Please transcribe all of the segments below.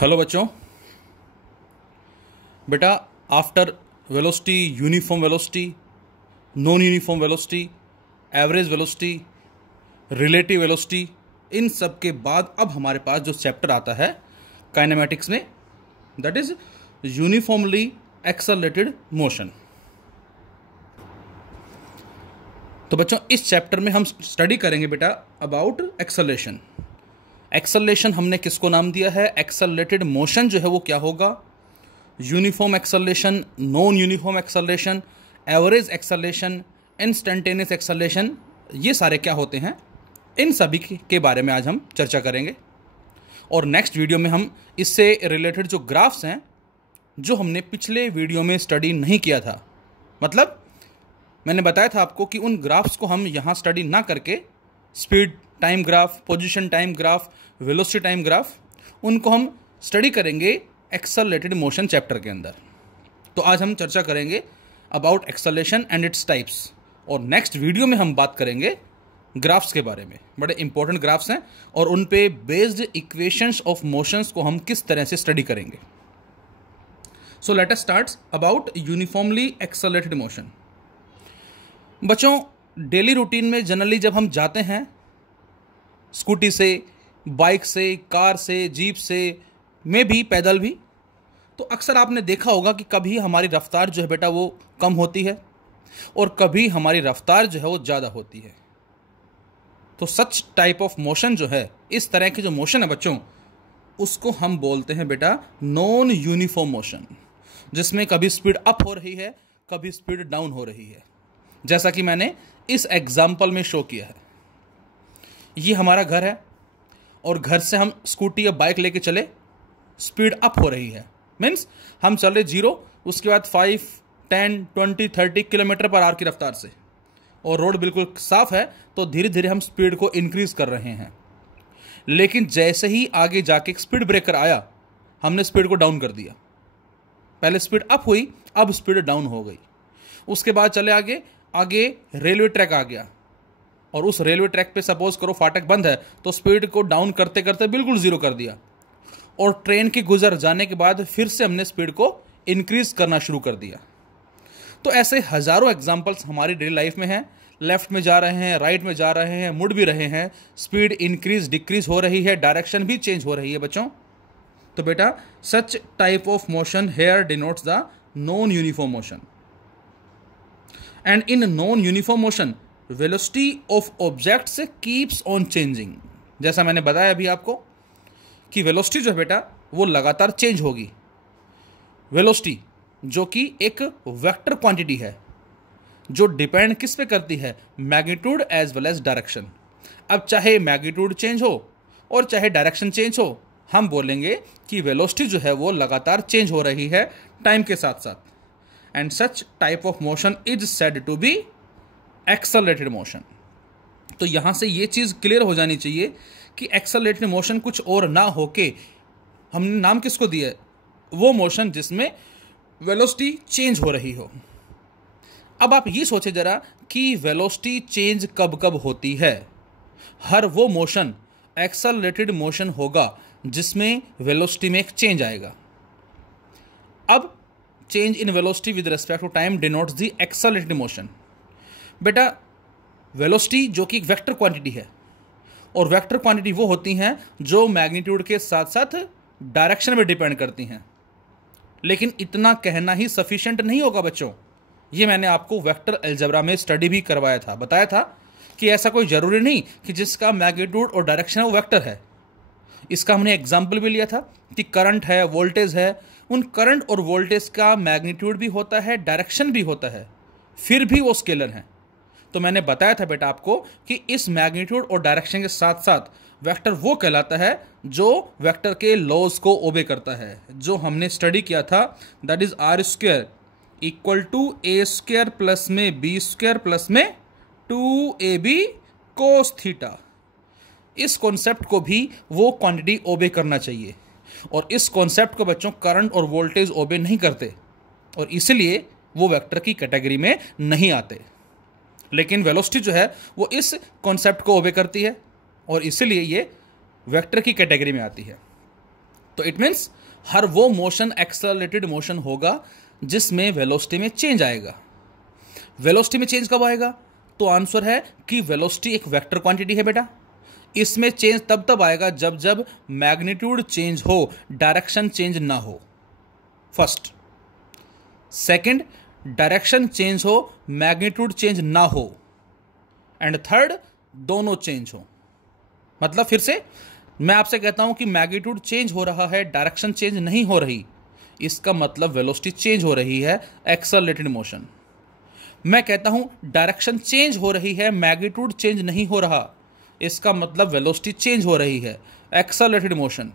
Hello बच्चों। बेटा, after velocity, uniform velocity, non uniform velocity, average velocity, relative velocity, इन सब के बाद अब हमारे पास जो चैप्टर आता है काइनेमैटिक्स में, that is uniformly accelerated motion. तो बच्चों, इस चैप्टर में हम स्टडी करेंगे बेटा अबाउट एक्सेलरेशन। एक्सेलरेशन हमने किसको नाम दिया है? एक्सेलरेटेड मोशन जो है वो क्या होगा? Uniform acceleration, non uniform acceleration, average acceleration, instantaneous acceleration, ये सारे क्या होते हैं, इन सभी के बारे में आज हम चर्चा करेंगे। और नेक्स्ट वीडियो में हम इससे रिलेटेड जो ग्राफ्स हैं, जो हमने पिछले वीडियो में स्टडी नहीं किया था, मतलब मैंने बताया था आपको कि उन ग्राफ्स को हम यहाँ स्टडी ना करके speed time graph, position time graph, velocity time graph, उनको हम स्टडी करेंगे एक्सेलरेटेड मोशन चैप्टर के अंदर। तो आज हम चर्चा करेंगे about acceleration and its types, और नेक्स्ट वीडियो में हम बात करेंगे ग्राफ्स के बारे में। बड़े इंपॉर्टेंट ग्राफ्स हैं और उन पे बेस्ड इक्वेशंस ऑफ मोशंस को हम किस तरह से स्टडी करेंगे। So let us start about uniformly accelerated motion. बच्चों, डेली रूटीन में जनरली जब हम जाते हैं स्कूटी से, बाइक से, कार से, जीप से, में भी पैदल भी, तो अक्सर आपने देखा होगा कि कभी हमारी रफ्तार जो है बेटा वो कम होती है और कभी हमारी रफ्तार जो है वो ज़्यादा होती है। तो सच टाइप ऑफ मोशन जो है, इस तरह की जो मोशन है बच्चों, उसको हम बोलते हैं बेटा नॉन यूनिफॉर्म मोशन, जिसमें कभी स्पीड अप हो रही है, कभी स्पीड डाउन हो रही है, जैसा कि मैंने इस एग्जाम्पल में शो किया है। ये हमारा घर है और घर से हम स्कूटी या बाइक लेके चले, स्पीड अप हो रही है, मीन्स हम चल रहे 0, उसके बाद 5, 10, 20, 30 किलोमीटर पर आवर की रफ्तार से, और रोड बिल्कुल साफ है, तो धीरे धीरे हम स्पीड को इंक्रीज कर रहे हैं। लेकिन जैसे ही आगे जाके एक स्पीड ब्रेकर आया, हमने स्पीड को डाउन कर दिया। पहले स्पीड अप हुई, अब स्पीड डाउन हो गई। उसके बाद चले आगे रेलवे ट्रैक आ गया, और उस रेलवे ट्रैक पे सपोज करो फाटक बंद है, तो स्पीड को डाउन करते करते बिल्कुल 0 कर दिया, और ट्रेन की गुजर जाने के बाद फिर से हमने स्पीड को इंक्रीज करना शुरू कर दिया। तो ऐसे हजारों एग्जांपल्स हमारी डेली लाइफ में हैं। लेफ्ट में जा रहे हैं, राइट में जा रहे हैं, मुड़ भी रहे हैं, स्पीड इंक्रीज डिक्रीज हो रही है, डायरेक्शन भी चेंज हो रही है बच्चों। तो बेटा such type of motion here denotes the non uniform motion. And in non uniform motion velocity of objects keeps on changing. जैसा मैंने बताया अभी आपको कि वेलोसिटी जो है बेटा वो लगातार चेंज होगी। वेलोसिटी जो कि एक वेक्टर क्वांटिटी है, जो डिपेंड किस पे करती है? Magnitude as well as direction. अब चाहे मैग्नीट्यूड चेंज हो और चाहे डायरेक्शन चेंज हो, हम बोलेंगे कि वेलोसिटी जो है वो लगातार चेंज हो रही है टाइम के साथ साथ। And such type of motion is said to be accelerated motion. तो यहां से ये चीज क्लियर हो जानी चाहिए कि एक्सेलरेटेड मोशन कुछ और ना होके हमने नाम किसको दिया है? वो मोशन जिसमें वेलोसिटी चेंज हो रही हो। अब आप ये सोचे जरा कि वेलोसिटी चेंज कब कब होती है। हर वो मोशन एक्सेलरेटेड मोशन होगा जिसमें वेलोसिटी में एक चेंज आएगा। अब change in velocity with respect to time denotes the accelerated motion. बेटा वेलोसिटी जो कि एक वेक्टर क्वांटिटी है, और वेक्टर क्वांटिटी वो होती हैं जो मैग्नीट्यूड के साथ साथ डायरेक्शन में डिपेंड करती हैं। लेकिन इतना कहना ही सफिशिएंट नहीं होगा बच्चों। ये मैंने आपको वेक्टर अलजेब्रा में स्टडी भी करवाया था, बताया था कि ऐसा कोई जरूरी नहीं कि जिसका मैग्नीट्यूड और डायरेक्शन है वो वेक्टर है। इसका हमने एग्जाम्पल भी लिया था कि करंट है, वोल्टेज है, उन करंट और वोल्टेज का मैग्नीट्यूड भी होता है, डायरेक्शन भी होता है, फिर भी वो स्केलर हैं। तो मैंने बताया था बेटा आपको कि इस मैग्नीट्यूड और डायरेक्शन के साथ साथ वेक्टर वो कहलाता है जो वेक्टर के लॉज को ओबे करता है, जो हमने स्टडी किया था, that is R square equal to A square plus में बी स्क्वायर प्लस में 2ab कोस थीटा। इस कॉन्सेप्ट को भी वो क्वांटिटी ओबे करना चाहिए, और इस कॉन्सेप्ट को बच्चों करंट और वोल्टेज ओबे नहीं करते, और इसलिए वो वेक्टर की कैटेगरी में नहीं आते। लेकिन वेलोसिटी जो है वो इस कॉन्सेप्ट को ओबे करती है, और इसलिए ये वेक्टर की कैटेगरी में आती है। तो इट मीन्स हर वो मोशन एक्सेलरेटेड मोशन होगा जिसमें वेलोसिटी में चेंज आएगा। वेलोसिटी में चेंज कब आएगा? तो आंसर है कि वेलोसिटी एक वेक्टर क्वांटिटी है बेटा, इसमें चेंज तब तब आएगा जब जब मैग्नीट्यूड चेंज हो, डायरेक्शन चेंज ना हो। फर्स्ट। सेकंड, डायरेक्शन चेंज हो, मैग्नीट्यूड चेंज ना हो। एंड थर्ड, दोनों चेंज हो। मतलब फिर से मैं आपसे कहता हूं कि मैग्नीट्यूड चेंज हो रहा है, डायरेक्शन चेंज नहीं हो रही, इसका मतलब वेलोसिटी चेंज हो रही है, एक्सेलरेटेड मोशन। मैं कहता हूं डायरेक्शन चेंज हो रही है, मैग्नीट्यूड चेंज नहीं हो रहा, इसका मतलब वेलोसिटी चेंज हो रही है, एक्सेलरेटेड मोशन।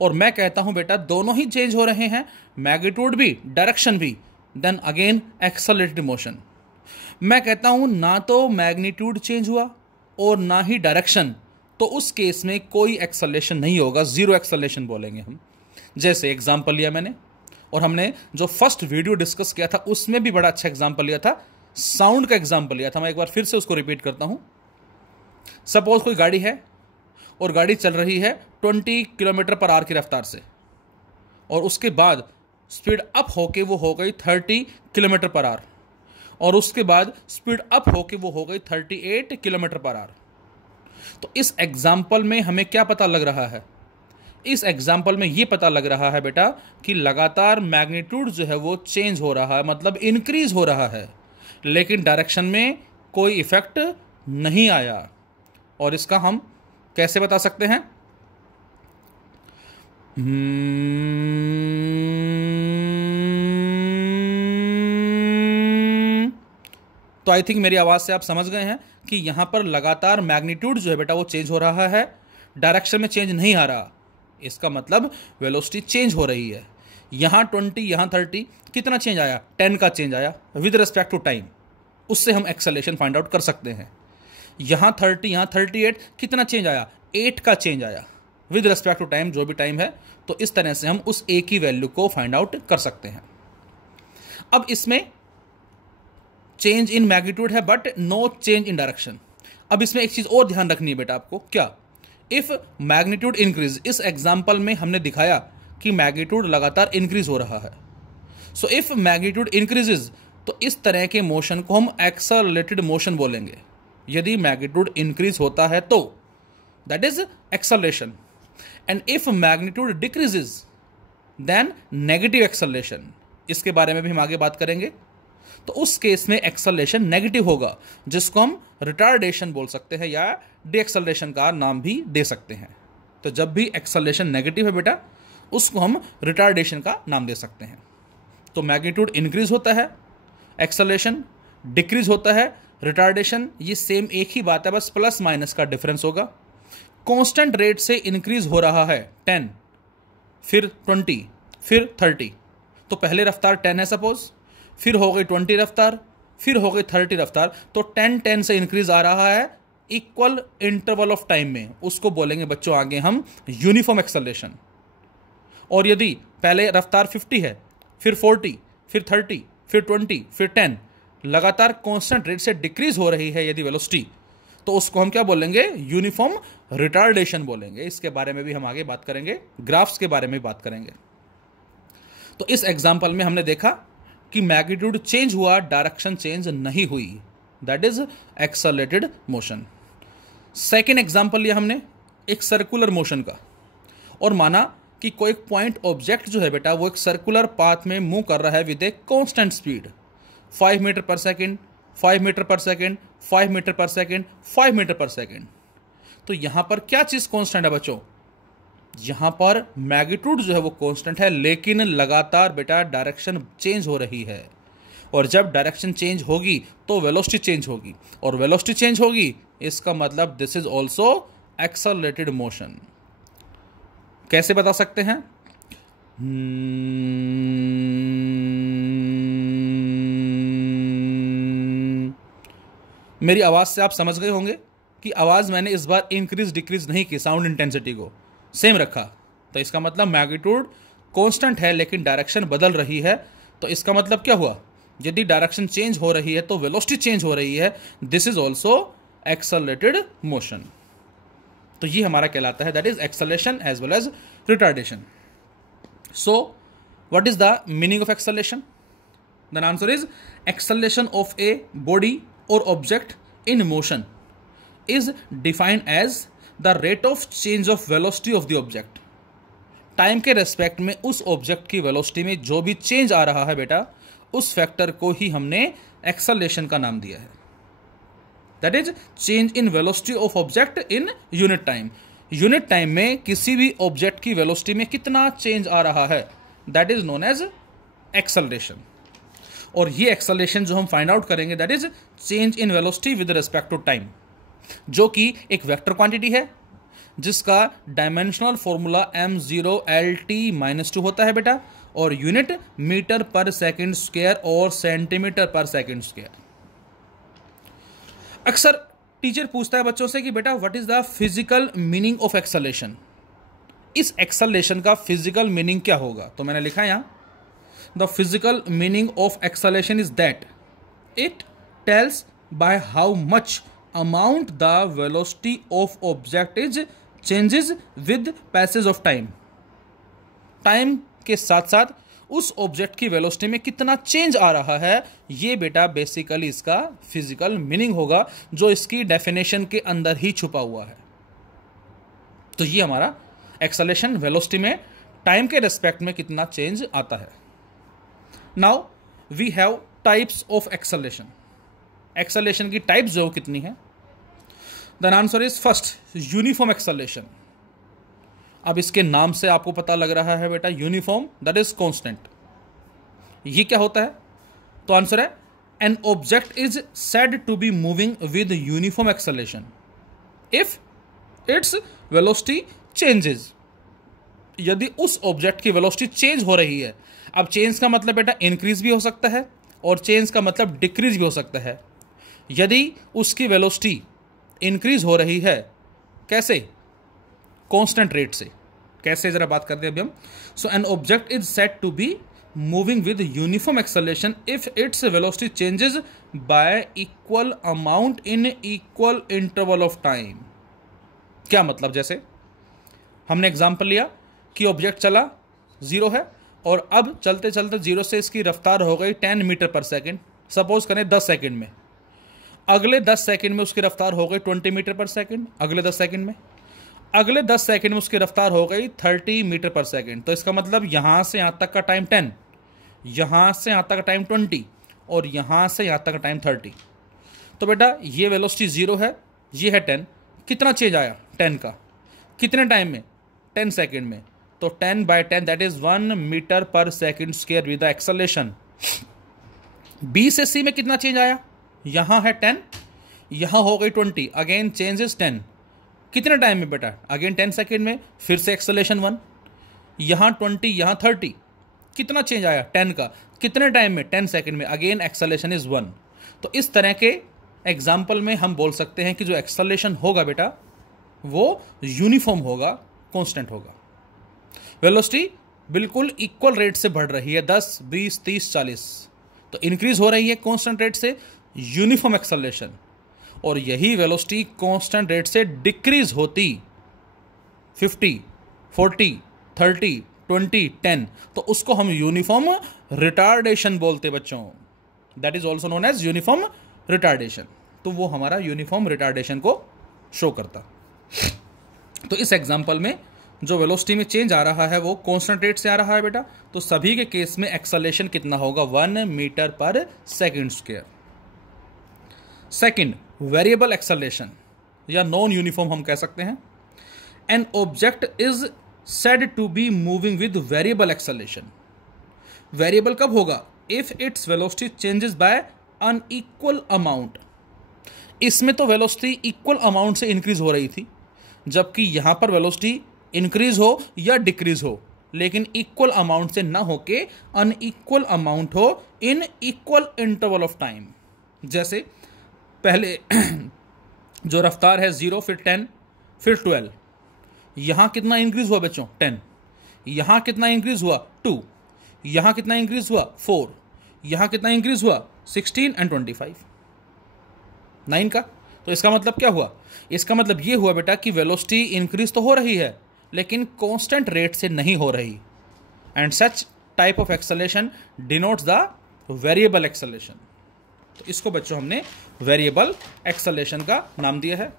और मैं कहता हूं बेटा दोनों ही चेंज हो रहे हैं, मैग्नीट्यूड भी डायरेक्शन भी, देन अगेन एक्सेलरेटेड मोशन। मैं कहता हूं ना तो मैग्नीट्यूड चेंज हुआ और ना ही डायरेक्शन, तो उस केस में कोई एक्सेलरेशन नहीं होगा, जीरो एक्सेलरेशन बोलेंगे हम। जैसे एग्जांपल लिया मैंने, और हमने जो फर्स्ट वीडियो डिस्कस किया था उसमें भी बड़ा अच्छा एग्जांपल लिया था, साउंड का एग्जांपल लिया था। मैं एक बार फिर से उसको रिपीट करता हूं। सपोज कोई गाड़ी है और गाड़ी चल रही है 20 किलोमीटर पर आवर की रफ्तार से, और उसके बाद स्पीड अप होके वो हो गई 30 किलोमीटर पर आवर, और उसके बाद स्पीड अप होके वो हो गई 38 किलोमीटर पर आवर। तो इस एग्जाम्पल में हमें क्या पता लग रहा है? इस एग्जाम्पल में ये पता लग रहा है बेटा कि लगातार मैग्नीट्यूड जो है वो चेंज हो रहा है, मतलब इंक्रीज हो रहा है, लेकिन डायरेक्शन में कोई इफेक्ट नहीं आया। और इसका हम कैसे बता सकते हैं? तो आई थिंक मेरी आवाज से आप समझ गए हैं कि यहां पर लगातार मैग्नीट्यूड जो है बेटा वो चेंज हो रहा है, डायरेक्शन में चेंज नहीं आ रहा, इसका मतलब वेलोसिटी चेंज हो रही है। यहां 20, यहां 30, कितना चेंज आया? 10 का चेंज आया विद रिस्पेक्ट टू टाइम, उससे हम एक्सेलरेशन फाइंड आउट कर सकते हैं। यहां 30, यहां 38, कितना चेंज आया? 8 का चेंज आया विद रिस्पेक्ट टू टाइम, जो भी टाइम है। तो इस तरह से हम उस ए की वैल्यू को फाइंड आउट कर सकते हैं। अब इसमें चेंज इन मैग्नीट्यूड है but no change in direction. अब इसमें एक चीज और ध्यान रखनी है बेटा आपको, क्या? इफ मैग्नीट्यूड इंक्रीज, इस एग्जांपल में हमने दिखाया कि मैग्नीट्यूड लगातार इंक्रीज हो रहा है। सो इफ मैग्नीट्यूड इंक्रीजेज, तो इस तरह के मोशन को हम एक्सेलरेटेड मोशन बोलेंगे। यदि मैग्नीट्यूड इंक्रीज होता है तो that is acceleration, and if magnitude decreases then negative acceleration. इसके बारे में भी हम आगे बात करेंगे। तो उस केस में एक्सेलरेशन नेगेटिव होगा, जिसको हम रिटार्डेशन बोल सकते हैं या डीएक्सेलरेशन का नाम भी दे सकते हैं। तो जब भी एक्सेलरेशन नेगेटिव है बेटा, उसको हम रिटार्डेशन का नाम दे सकते हैं। तो मैग्नीट्यूड इंक्रीज होता है, एक्सेलरेशन डिक्रीज होता है, रिटार्डेशन, ये सेम एक ही बात है, बस प्लस माइनस का डिफरेंस होगा। कांस्टेंट रेट से इंक्रीज हो रहा है 10, फिर 20, फिर 30। तो पहले रफ्तार 10 है सपोज, फिर हो गई 20 रफ्तार, फिर हो गई 30 रफ्तार, तो 10 से इंक्रीज आ रहा है इक्वल इंटरवल ऑफ टाइम में, उसको बोलेंगे बच्चों आगे हम यूनिफॉर्म एक्सेलरेशन। और यदि पहले रफ्तार 50 है, फिर 40, फिर 30, फिर 20, फिर 10, लगातार कांस्टेंट रेट से डिक्रीज हो रही है यदि वेलोसिटी, तो उसको हम क्या बोलेंगे? यूनिफॉर्म रिटार्डेशन बोलेंगे। इसके बारे में भी हम आगे बात करेंगे, ग्राफ्स के बारे में बात करेंगे। तो इस एग्जांपल में हमने देखा कि मैग्नीट्यूड चेंज हुआ, डायरेक्शन चेंज नहीं हुई, that is accelerated motion. Second example लिया हमने एक सर्कुलर मोशन का, और माना कि कोई पॉइंट ऑब्जेक्ट जो है बेटा वो एक सर्कुलर पाथ में मूव कर रहा है with a constant speed, 5 metre per second, 5 metre per second, 5 metre per second, 5 metre per second. तो यहां पर क्या चीज कांस्टेंट है बच्चों? यहां पर मैग्नीट्यूड जो है वो कांस्टेंट है, लेकिन लगातार बेटा डायरेक्शन चेंज हो रही है, और जब डायरेक्शन चेंज होगी तो वेलोसिटी चेंज होगी, और वेलोसिटी चेंज होगी इसका मतलब this is also accelerated motion. कैसे बता सकते हैं? मेरी आवाज से आप समझ गए होंगे कि आवाज मैंने इस बार इंक्रीज डिक्रीज नहीं की, साउंड इंटेंसिटी को सेम रखा। तो इसका मतलब मैग्नीट्यूड कांस्टेंट है लेकिन डायरेक्शन बदल रही है। तो इसका मतलब क्या हुआ? यदि डायरेक्शन चेंज हो रही है तो वेलोसिटी चेंज हो रही है, this is also accelerated motion. तो ये हमारा कहलाता है that is acceleration as well as retardation. So what is the meaning of acceleration? The answer is acceleration of a body or object in motion is defined as the rate of change of velocity of the object. Time के respect में उस object की velocity में जो भी change आ रहा है बेटा, उस फैक्टर को ही हमने एक्सेलरेशन का नाम दिया है. That is change in velocity of object in unit time. Unit time में किसी भी ऑब्जेक्ट की वेलोसिटी में कितना चेंज आ रहा है, that is known as acceleration. और ये एक्सेलरेशन जो हम फाइंड आउट करेंगे, that is change in velocity with respect to time, जो कि एक वेक्टर क्वांटिटी है जिसका डायमेंशनल फॉर्मूला m0LT-2 होता है बेटा, और unit metre per second square और सेंटीमीटर पर सेकंड स्क्वायर. अक्सर टीचर पूछता है बच्चों से कि बेटा what is the physical meaning of acceleration. इस एक्सेलरेशन का फिजिकल मीनिंग क्या होगा? तो मैंने लिखा यहां, the physical meaning of acceleration is that it tells by how much amount the velocity of object is changes with passage of time. Time के साथ साथ उस ऑब्जेक्ट की वेलोसिटी में कितना चेंज आ रहा है, ये बेटा बेसिकली इसका फिजिकल मीनिंग होगा, जो इसकी डेफिनेशन के अंदर ही छुपा हुआ है. तो ये हमारा एक्सेलरेशन, वेलोसिटी में टाइम के रेस्पेक्ट में कितना चेंज आता है. Now we have types of acceleration. Acceleration की टाइप्स जो कितनी है? The answer is first uniform acceleration. अब इसके नाम से आपको पता लग रहा है बेटा, यूनिफॉर्म दैट इज कांस्टेंट. ये क्या होता है? तो आंसर है an object is said to be moving with uniform acceleration if its velocity changes. यदि उस ऑब्जेक्ट की वेलोसिटी चेंज हो रही है. अब चेंज का मतलब बेटा इंक्रीज भी हो सकता है और चेंज का मतलब डिक्रीज भी हो सकता है. यदि उसकी वेलोसिटी इंक्रीज हो रही है, कैसे? कांस्टेंट रेट से. कैसे, जरा बात करते हैं अभी हम. So an object is said to be moving with uniform acceleration if its velocity changes by equal amount in equal interval of time. क्या मतलब? जैसे हमने एग्जांपल लिया कि ऑब्जेक्ट चला 0 है और अब चलते चलते 0 से इसकी रफ्तार हो गई 10 मीटर पर सेकेंड. सपोज करें 10 सेकेंड में. अगले 10 सेकंड में उसकी रफ्तार हो गई 20 मीटर पर सेकंड. अगले 10 सेकंड में, अगले 10 सेकंड में उसकी रफ्तार हो गई 30 मीटर पर सेकंड. तो इसका मतलब यहां से यहां तक का टाइम 10, यहां से यहां तक का टाइम 20 और यहां से यहां तक का टाइम 30. तो बेटा ये वेलोसिटी 0 है, ये है 10. कितना चेंज आया 10 का? कितने टाइम में? 10 सेकेंड में. तो 10 by 10 that is 1 metre per second square with the acceleration. B से सी में कितना चेंज आया? यहां है 10, यहां हो गई 20, अगेन चेंजेस 10. कितने टाइम में बेटा? अगेन 10 सेकेंड में, फिर से एक्सेलरेशन 1, यहां 20, यहां 30. कितना चेंज आया 10 का? कितने टाइम में? 10 सेकेंड में, अगेन एक्सेलरेशन इज 1. तो इस तरह के एग्जाम्पल में हम बोल सकते हैं कि जो एक्सेलरेशन होगा बेटा वो यूनिफॉर्म होगा, कांस्टेंट होगा. वेलोसिटी बिल्कुल इक्वल रेट से बढ़ रही है, 10, 20, 30, 40. तो इंक्रीज हो रही है कांस्टेंट रेट से, यूनिफॉर्म एक्सेलरेशन. और यही वेलोसिटी कांस्टेंट रेट से डिक्रीज होती 50, 40, 30, 20, 10, तो उसको हम यूनिफॉर्म रिटार्डेशन बोलते बच्चों. That is also known as uniform retardation. तो वो हमारा यूनिफॉर्म रिटार्डेशन को शो करता. तो इस एग्जाम्पल में जो वेलोसिटी में चेंज आ रहा है वो कांस्टेंट रेट से आ रहा है बेटा. तो सभी के केस में एक्सेलरेशन कितना होगा? 1 metre per second square. Second, variable acceleration या नॉन यूनिफॉर्म हम कह सकते हैं. An object is said to be moving with variable acceleration. Variable कब होगा? If its velocity changes by unequal amount. इसमें तो वेलोसिटी इक्वल अमाउंट से इंक्रीज हो रही थी, जबकि यहां पर वेलोसिटी इंक्रीज हो या डिक्रीज हो, लेकिन इक्वल अमाउंट से ना होके अनइक्वल अमाउंट हो इन इक्वल इंटरवल ऑफ टाइम. जैसे पहले जो रफ्तार है 0, फिर 10, फिर 12. यहां कितना इंक्रीज हुआ बच्चों? 10. यहां कितना इंक्रीज हुआ? 2. यहां कितना इंक्रीज हुआ? 4. यहां कितना इंक्रीज हुआ? 16 एंड 25, 9 का. तो इसका मतलब क्या हुआ? इसका मतलब ये हुआ बेटा कि वेलोसिटी इंक्रीज तो हो रही है लेकिन कांस्टेंट रेट से नहीं हो रही. And such type of acceleration denotes the variable acceleration. तो इसको बच्चों हमने वेरिएबल एक्सेलरेशन का नाम दिया है।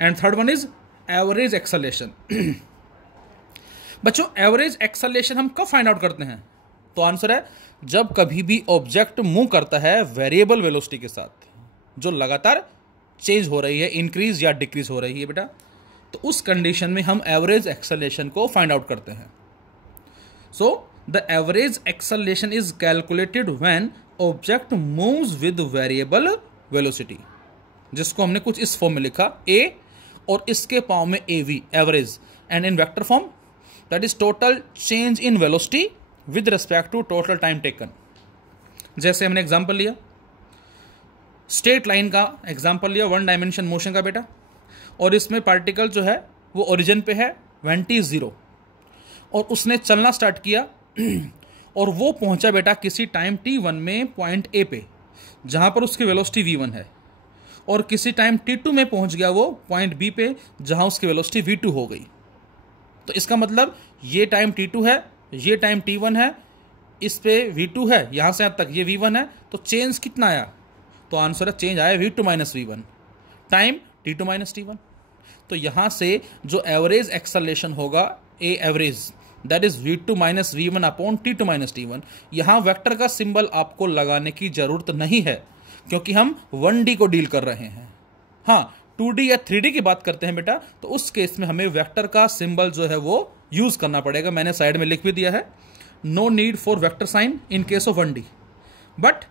And third one is average acceleration. बच्चों एवरेज एक्सेलरेशन हम कब फाइंड आउट करते हैं? तो आंसर है जब कभी भी ऑब्जेक्ट मूव करता है वेरिएबल वेलोसिटी के साथ, जो लगातार चेंज हो रही है, इंक्रीज या डिक्रीज हो रही है बेटा, तो उस कंडीशन में हम एवरेज एक्सेलरेशन को फाइंड आउट करते हैं। So the average acceleration is calculated when object moves with variable velocity, जिसको हमने कुछ इस फॉर्म में लिखा ए और इसके पाव में A V, average, and in vector form that is total change in velocity with respect to total time taken. जैसे हमने एग्जांपल लिया, स्ट्रेट लाइन का एग्जांपल लिया, वन डायमेंशन मोशन का बेटा, और इसमें पार्टिकल जो है वो ओरिजिन पे है 20 और उसने चलना स्टार्ट किया और वो पहुंचा बेटा किसी टाइम t1 में पॉइंट ए पे, जहां पर उसकी वेलोसिटी v1 है, और किसी टाइम t2 में पहुंच गया वो पॉइंट बी पे, जहां उसकी वेलोसिटी v2 हो गई। तो इसका मतलब ये टाइम t2 है, ये टाइम t1 है, इस पे v2 है, यहां से अब तक ये v1 है, तो चेंज कितना आया? तो आंसर है चेंज आया v2 minus v1 time t2 minus t1। तो यहां से जो एवरेज एक्सेलरेशन होगा ए average, that is v2 minus v1 upon t2 minus t1। यहां वेक्टर का सिंबल आपको लगाने की जरूरत नहीं है, क्योंकि हम 1D को डील कर रहे हैं। हाँ, 2D या 3D की बात करते हैं बेटा, तो उस केस में हमें वेक्टर का सिंबल जो है वो यूज करना पड़ेगा। मैंने साइड में लिख भी दिया है, no need for vector sign in case of 1D, but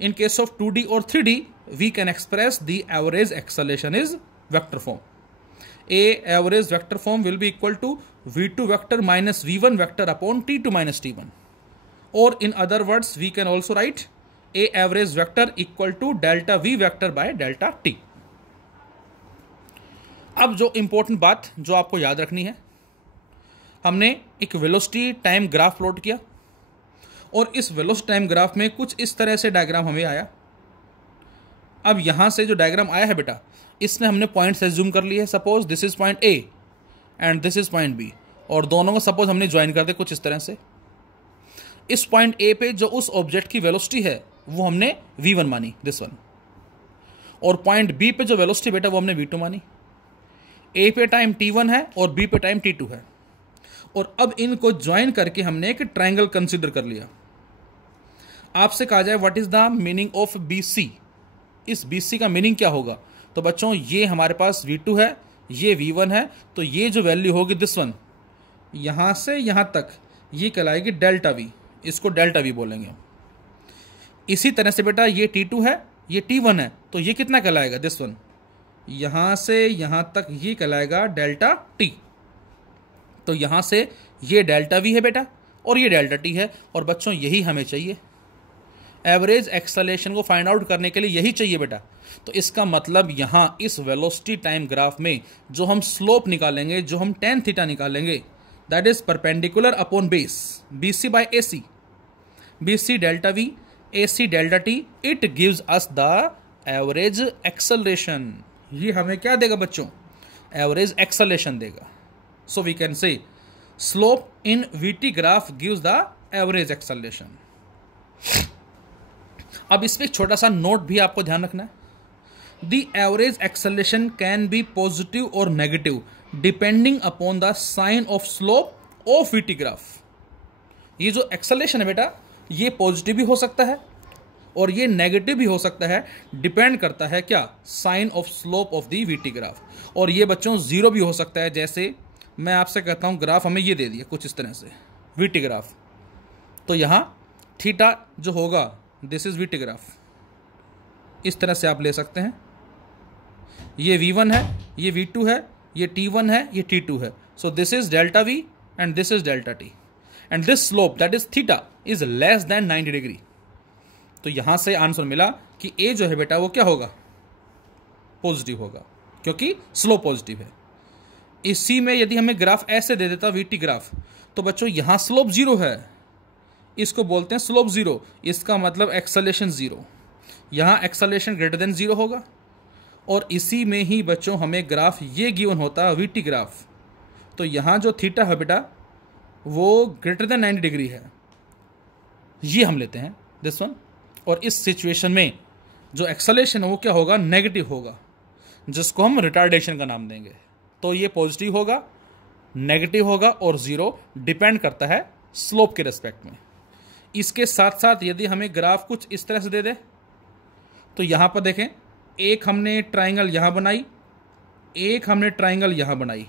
in case of 2D or 3D we can express the average acceleration is vector form. A average vector form will be equal to v2 vector minus v1 vector upon t2 minus t1, or in other words we can also write A average vector equal to delta v vector by delta t. अब जो important बात जो आपको याद रखनी है, हमने एक वेलोसिटी टाइम ग्राफ प्लॉट किया और इस वेलोसिटी टाइम ग्राफ में कुछ इस तरह से डायग्राम हमें आया। अब यहां से जो डायग्राम आया है बेटा, इसमें हमने पॉइंट्स एज्यूम कर लिए। Suppose this is point A and this is point B, और दोनों को सपोज हमने ज्वाइन कर दे कुछ इस तरह से। इस पॉइंट ए पे जो उस ऑब्जेक्ट की वेलोसिटी है वो हमने v1 मानी, दिस वन, और पॉइंट बी पे जो वेलोसिटी बेटा वो हमने v2 मानी। ए पे टाइम t1 है और बी पे टाइम t2 है, और अब इनको ज्वाइन करके हमने एक ट्रायंगल कंसीडर कर लिया। आपसे कहा जाए what is the meaning of BC, इस BC का मीनिंग क्या होगा? तो बच्चों ये हमारे पास v2 है, ये v1 है, तो ये जो वैल्यू होगी दिस वन, यहां से यहां तक, ये कहलाएगी डेल्टा v, इसको डेल्टा v बोलेंगे। इसी तरह से बेटा ये t2 है, ये t1 है, तो ये कितना कहलाएगा? दिस वन, यहां से यहां तक ये कहलाएगा डेल्टा t। तो यहां से ये डेल्टा v है बेटा और ये डेल्टा t है, और बच्चों यही हमें चाहिए। एवरेज एक्सेलरेशन को फाइंड आउट करने के लिए यही चाहिए बेटा। तो इसका मतलब यहां इस वेलोसिटी टाइम ग्राफ में जो हम स्लोप निकालेंगे, जो हम tan थीटा निकालेंगे, that is perpendicular upon base BC बाय AC, BC delta v, AC delta t, it gives us the average acceleration. ये हमें क्या देगा बच्चों? एवरेज एक्सेलरेशन देगा। So we can say slope in VT graph gives the average acceleration. अब इसमें एक छोटा सा नोट भी आपको ध्यान रखना है। The average acceleration can be positive or negative depending upon the sign of slope of VT graph. ये जो acceleration है बेटा, ये पॉजिटिव भी हो सकता है और ये नेगेटिव भी हो सकता है, डिपेंड करता है क्या? Sign of slope of the VT graph. और ये बच्चों जीरो भी हो सकता है। जैसे मैं आपसे कहता हूं ग्राफ हमें ये दे दिया कुछ इस तरह से VT ग्राफ, तो यहां थीटा जो होगा दिस इज VT ग्राफ, इस तरह से आप ले सकते हैं। ये v1 है, ये v2 है, ये t1 है, ये t2 है। So this is delta v and this is delta t, and this slope that is theta is less than 90 degree. तो यहां से आंसर मिला कि ए जो है बेटा वो क्या होगा? पॉजिटिव होगा, क्योंकि स्लोप पॉजिटिव है। इसी में यदि हमें ग्राफ ऐसे दे देता VT ग्राफ, तो बच्चों यहां स्लोप जीरो है, इसको बोलते हैं स्लोप जीरो, इसका मतलब एक्सेलरेशन जीरो, यहां एक्सेलरेशन ग्रेटर देन जीरो होगा। और इसी में ही बच्चों हमें ग्राफ ये गिवन होता है VT ग्राफ, तो यहां जो थीटा है बेटा वो ग्रेटर देन 90 डिग्री है, ये हम लेते हैं दिस वन। और इस सिचुएशन में जो एक्सेलरेशन है वो क्या होगा, नेगेटिव होगा, जिसको हम रिटार्डेशन का नाम देंगे। तो ये पॉजिटिव होगा, नेगेटिव होगा और जीरो डिपेंड करता है स्लोप के रेस्पेक्ट में। इसके साथ साथ यदि हमें ग्राफ कुछ इस तरह से दे दे, तो यहाँ पर देखें, एक हमने ट्राइंगल यहाँ बनाई, एक हमने ट्राइंगल यहाँ बनाई,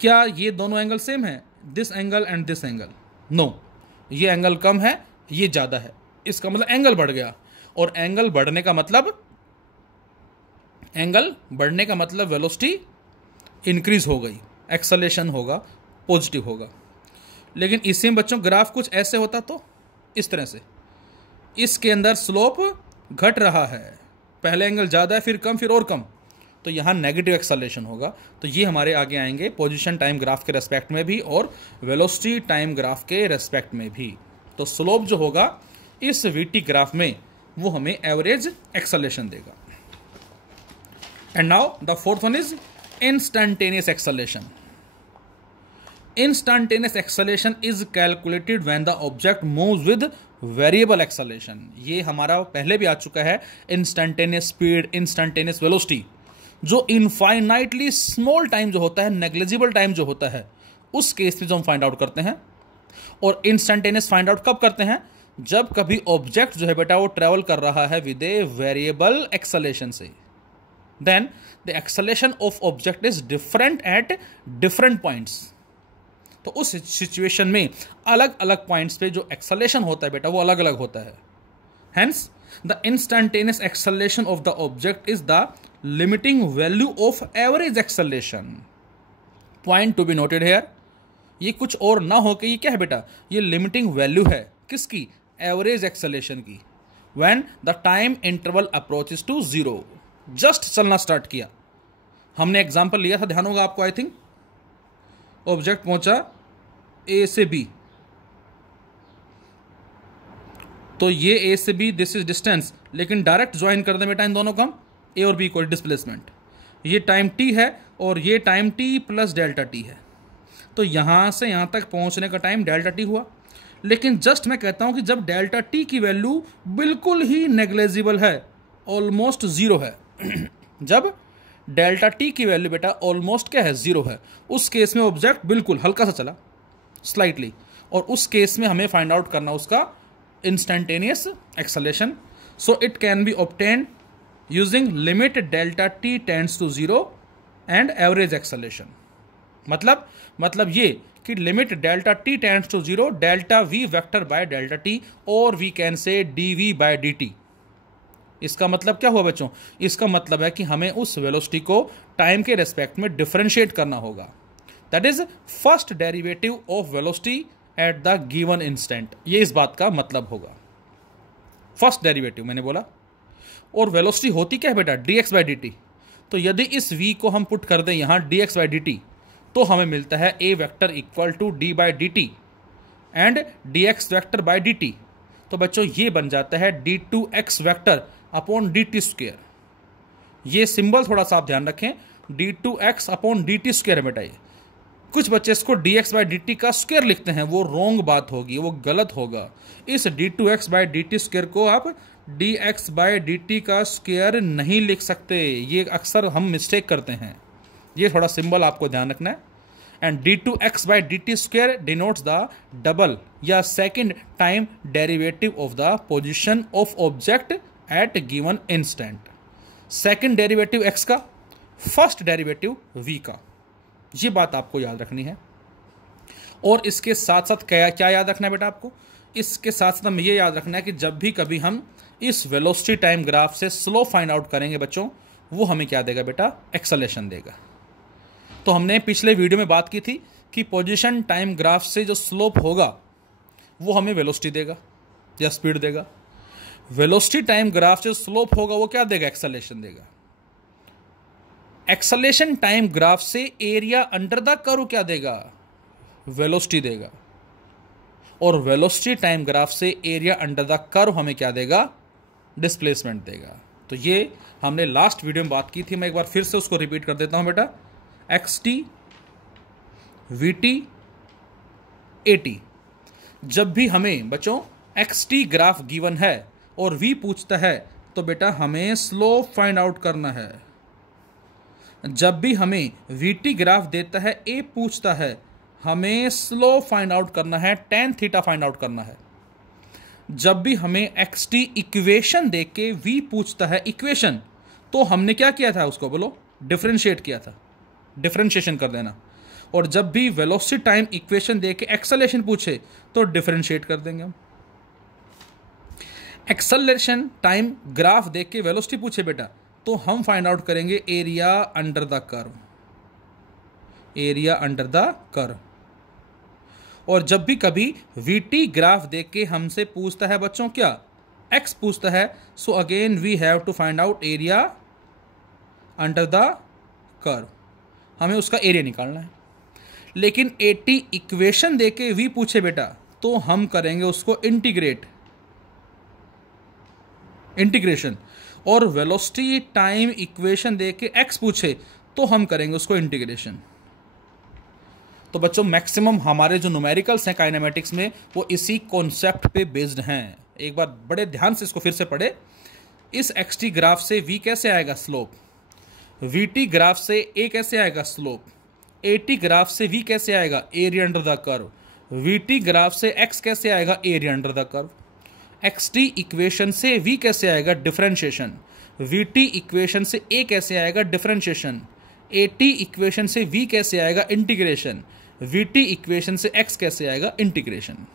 क्या ये दोनों एंगल सेम है, this angle and this angle? No, ये एंगल कम है, ये ज़्यादा है, इसका मतलब एंगल बढ़ गया। और एंगल बढ़ने का मतलब वेलोसिटी इंक्रीज हो गई, एक्सेलरेशन होगा, पॉजिटिव होगा। लेकिन इसी में बच्चों ग्राफ कुछ ऐसे होता तो इस तरह से, इसके अंदर स्लोप घट रहा है, पहले एंगल ज़्यादा है, फिर कम, फिर और कम, तो यहाँ नेगेटिव एक्सेलरेशन होगा। तो ये हमारे आगे आएंगे पोजीशन टाइम ग्राफ के रेस्पेक्ट में भी और वेलोसिटी टाइम ग्राफ के रेस्पेक्ट में भी। तो स्लोप जो होगा इस वीटी ग्राफ में वो हमें एवरेज एक्सेलरेशन देगा। And now the fourth one is instantaneous acceleration. Instantaneous acceleration is calculated when the object moves with variable acceleration। ये हमारा पहले भी आ चुका है, इंस्टैन्टेनियस स्पीड, इंस्टैन्टेनियस वेलोसिटी, जो इनफाइनाइटली स्मॉल टाइम जो होता है, नेग्लिजिबल टाइम जो होता है, उस केस में जो हम फाइंड आउट करते हैं। और इंस्टैन्टेनियस फाइंड आउट कब करते हैं, जब कभी ऑब्जेक्ट जो है बेटा वो ट्रेवल कर रहा है विद ए वेरिएबल एक्सेलरेशन से, then the acceleration of object is different at different points. तो उस सिचुएशन में अलग अलग पॉइंट्स पे जो एक्सेलरेशन होता है बेटा वो अलग अलग होता है। Hence the instantaneous acceleration of the object is the limiting value of average acceleration. Point to be noted here, ये कुछ और ना हो कि ये क्या है बेटा, ये लिमिटिंग वैल्यू है किसकी, एवरेज एक्सेलरेशन की। When the time interval approaches to zero, just चलना स्टार्ट किया, हमने एग्जांपल लिया था, ध्यान होगा आपको, आई थिंक ऑब्जेक्ट पहुंचा ए से बी, तो ये ए से बी दिस इज डिस्टेंस, लेकिन डायरेक्ट ज्वाइन कर दें बेटा इन दोनों को हम, ए और बी इक्वल डिस्प्लेसमेंट, ये टाइम टी है और ये time T plus delta T है, तो यहां से यहां तक पहुंचने का टाइम डेल्टा टी हुआ। लेकिन जस्ट मैं कहता हूं कि जब डेल्टा टी की वैल्यू बिल्कुल ही नेग्लेजिबल है, ऑलमोस्ट जीरो है जब डेल्टा टी की वैल्यू बेटा ऑलमोस्ट क्या है, जीरो है, उस केस में ऑब्जेक्ट बिल्कुल हल्का सा चला, स्लाइटली, और उस केस में हमें फाइंड आउट करना उसका instantaneous acceleration. So it can be obtained using limit delta T tends to zero and average acceleration. मतलब ये कि limit delta T tends to zero, delta V vector by delta T, और we can say D V by D T. इसका मतलब क्या हुआ बच्चों, इसका मतलब है कि हमें उस वेलोसिटी को टाइम के रेस्पेक्ट में डिफरेंशिएट करना होगा। That is first derivative of velocity at the given instant, ये इस बात का मतलब होगा, फर्स्ट डेरिवेटिव मैंने बोला। और वेलोसिटी होती क्या है बेटा, dx बाई dt। तो यदि इस v को हम पुट कर दें यहाँ dx बाई dt, तो हमें मिलता है a vector equal to d by dt and dx vector by dt। तो बच्चों ये बन जाता है d2x vector upon dt square. ये सिंबल थोड़ा सा आप ध्यान रखें, d2x अपॉन dt स्क्वायर है बेटा। ये कुछ बच्चे इसको dx बाई dt का स्क्वायर लिखते हैं, वो रॉन्ग बात होगी, वो गलत होगा। इस d2x बाई dt स्क्वायर को आप dx बाई dt का स्क्वायर नहीं लिख सकते, ये अक्सर हम मिस्टेक करते हैं, ये थोड़ा सिंबल आपको ध्यान रखना है। And d2x by dt square denotes the double या second time derivative of the position of object at given instant. Second derivative x का, फर्स्ट डेरिवेटिव v का, ये बात आपको याद रखनी है। और इसके साथ साथ क्या याद रखना है बेटा आपको, इसके साथ साथ हमें ये याद रखना है कि जब भी कभी हम इस वेलोसिटी टाइम ग्राफ से स्लो फाइंड आउट करेंगे बच्चों, वो हमें क्या देगा बेटा, एक्सेलरेशन देगा। तो हमने पिछले वीडियो में बात की थी कि पोजीशन टाइम ग्राफ से जो स्लोप होगा वो हमें वेलोसिटी देगा या स्पीड देगा। वेलोसिटी टाइम ग्राफ से स्लोप होगा वो क्या देगा, एक्सेलरेशन देगा। एक्सेलरेशन टाइम ग्राफ से एरिया अंडर द कर्व क्या देगा, वेलोसिटी देगा। और वेलोसिटी टाइम ग्राफ से एरिया अंडर द कर्व हमें क्या देगा, डिस्प्लेसमेंट देगा। तो ये हमने लास्ट वीडियो में बात की थी, मैं एक बार फिर से उसको रिपीट कर देता हूं बेटा। X T V T 80। जब भी हमें बच्चों xt ग्राफ गिवन है और v पूछता है तो बेटा हमें स्लोप फाइंड आउट करना है। जब भी हमें vt ग्राफ देता है, a पूछता है, हमें स्लोप फाइंड आउट करना है, tan थीटा फाइंड आउट करना है। जब भी हमें xt इक्वेशन देख के v पूछता है इक्वेशन, तो हमने क्या किया था, उसको बोलो डिफरेंशिएट किया था, डिफरेंशिएशन कर देना। और जब भी वेलोसिटी टाइम इक्वेशन दे के एक्सेलरेशन पूछे तो डिफरेंशिएट कर देंगे हम। एक्सेलरेशन टाइम ग्राफ देख के वेलोसिटी पूछे बेटा, तो हम फाइंड आउट करेंगे area under the curve, area under the curve. और जब भी कभी वीटी ग्राफ देख के हमसे पूछता है बच्चों क्या, एक्स पूछता है, so again we have to find out area under the curve, हमें उसका एरिया निकालना है। लेकिन 80 इक्वेशन देके v पूछे बेटा, तो हम करेंगे उसको इंटीग्रेशन। और वेलोसिटी टाइम इक्वेशन देके x पूछे तो हम करेंगे उसको इंटीग्रेशन। तो बच्चों मैक्सिमम हमारे जो न्यूमेरिकल्स हैं काइनेमेटिक्स में वो इसी कॉन्सेप्ट पे बेस्ड हैं। एक बार बड़े ध्यान से इसको फिर से पढ़े। इस xt ग्राफ से v कैसे आएगा, स्लोप। vt ग्राफ से a कैसे आएगा, स्लोप। 80 ग्राफ से v कैसे आएगा, area under the curve. vt graph से x कैसे आएगा, area under the curve. xt equation से v कैसे आएगा, डिफरेंशिएशन। vt इक्वेशन से a कैसे आएगा, डिफरेंशिएशन। 80 इक्वेशन से v कैसे आएगा, इंटीग्रेशन। vt इक्वेशन से x कैसे आएगा, इंटीग्रेशन।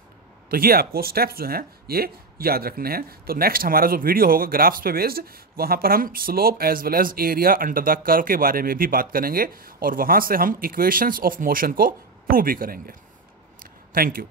तो ये आपको स्टेप्स जो हैं ये याद रखने हैं। तो नेक्स्ट हमारा जो वीडियो होगा ग्राफ्स पे बेस्ड, वहाँ पर हम slope as well as area under the curve के बारे में भी बात करेंगे और वहाँ से हम इक्वेशंस ऑफ मोशन को प्रूव भी करेंगे। Thank you.